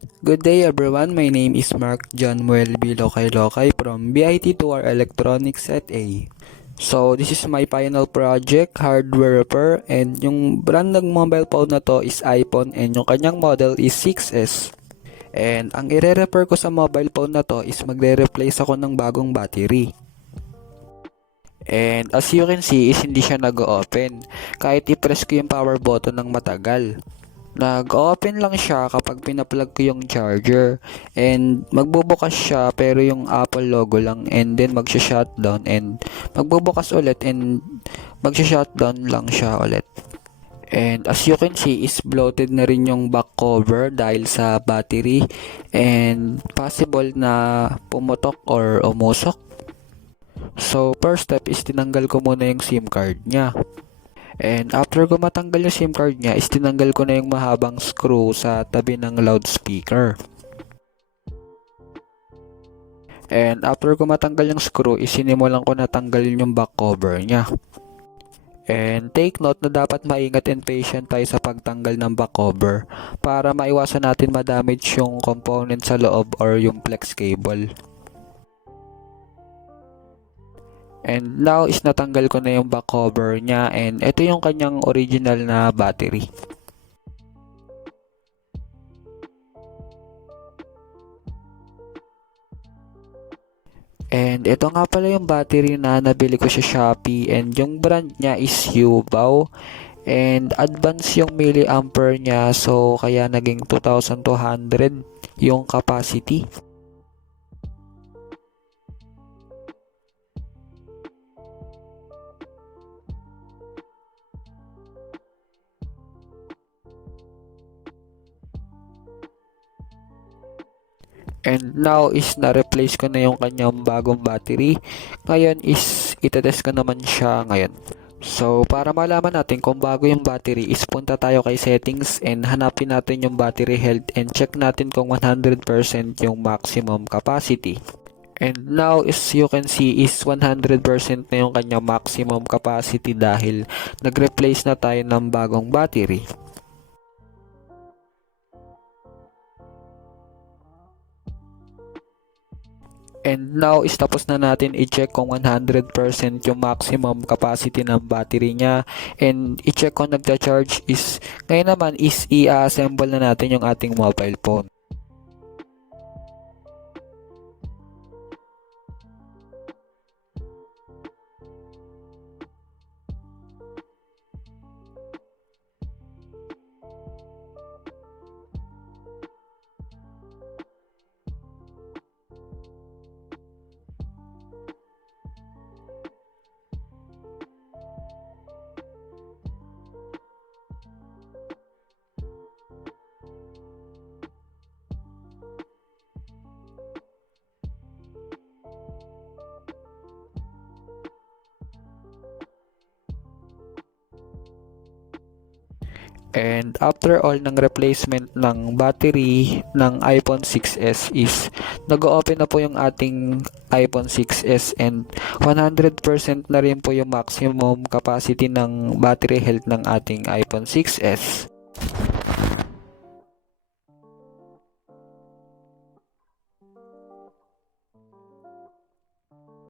Good day everyone, my name is Mark John Muel B. Lokay from BIT2R Electronics at A. So this is my final project, hardware repair, and yung brand ng mobile phone na to is iPhone and yung kanyang model is 6S. And ang ire-repair ko sa mobile phone na to is magre-replace ako ng bagong battery. And as you can see is hindi siya nag-open kahit i-press ko yung power button ng matagal. Nag-open lang siya kapag pinaplug ko yung charger and magbubukas siya pero yung Apple logo lang and then magsha-shutdown and magbubukas ulit and magsha-shutdown lang siya ulit. And as you can see is bloated na rin yung back cover dahil sa battery and possible na pumutok or umusok. So first step is tinanggal ko muna yung SIM card niya. And after ko matanggal yung SIM card niya, is tinanggal ko na yung mahabang screw sa tabi ng loudspeaker. And after ko matanggal yung screw, isinimulan ko na tanggalin yung back cover niya. And take note na dapat maingat and patient tayo sa pagtanggal ng back cover para maiwasan natin ma-damage yung component sa loob or yung flex cable. And now is natanggal ko na yung back cover niya and ito yung kanyang original na battery. And ito nga pala yung battery na nabili ko sa Shopee and yung brand niya is Yubao and advance yung milliampere niya so kaya naging 2,200 yung capacity. And now is na-replace ko na yung kanyang bagong battery. Ngayon is itetest ko naman siya ngayon. So para malaman natin kung bago yung battery is punta tayo kay settings and hanapin natin yung battery health and check natin kung 100% yung maximum capacity. And now is you can see is 100% na yung kanyang maximum capacity dahil nag-replace na tayo ng bagong battery. And now is tapos na natin i-check kung 100% yung maximum capacity ng battery niya and i-check kung nagcha-charge is ngayon naman is i-assemble na natin yung ating mobile phone. And after all ng replacement ng battery ng iPhone 6s is nag-open na po yung ating iPhone 6s and 100% na rin po yung maximum capacity ng battery health ng ating iPhone 6s.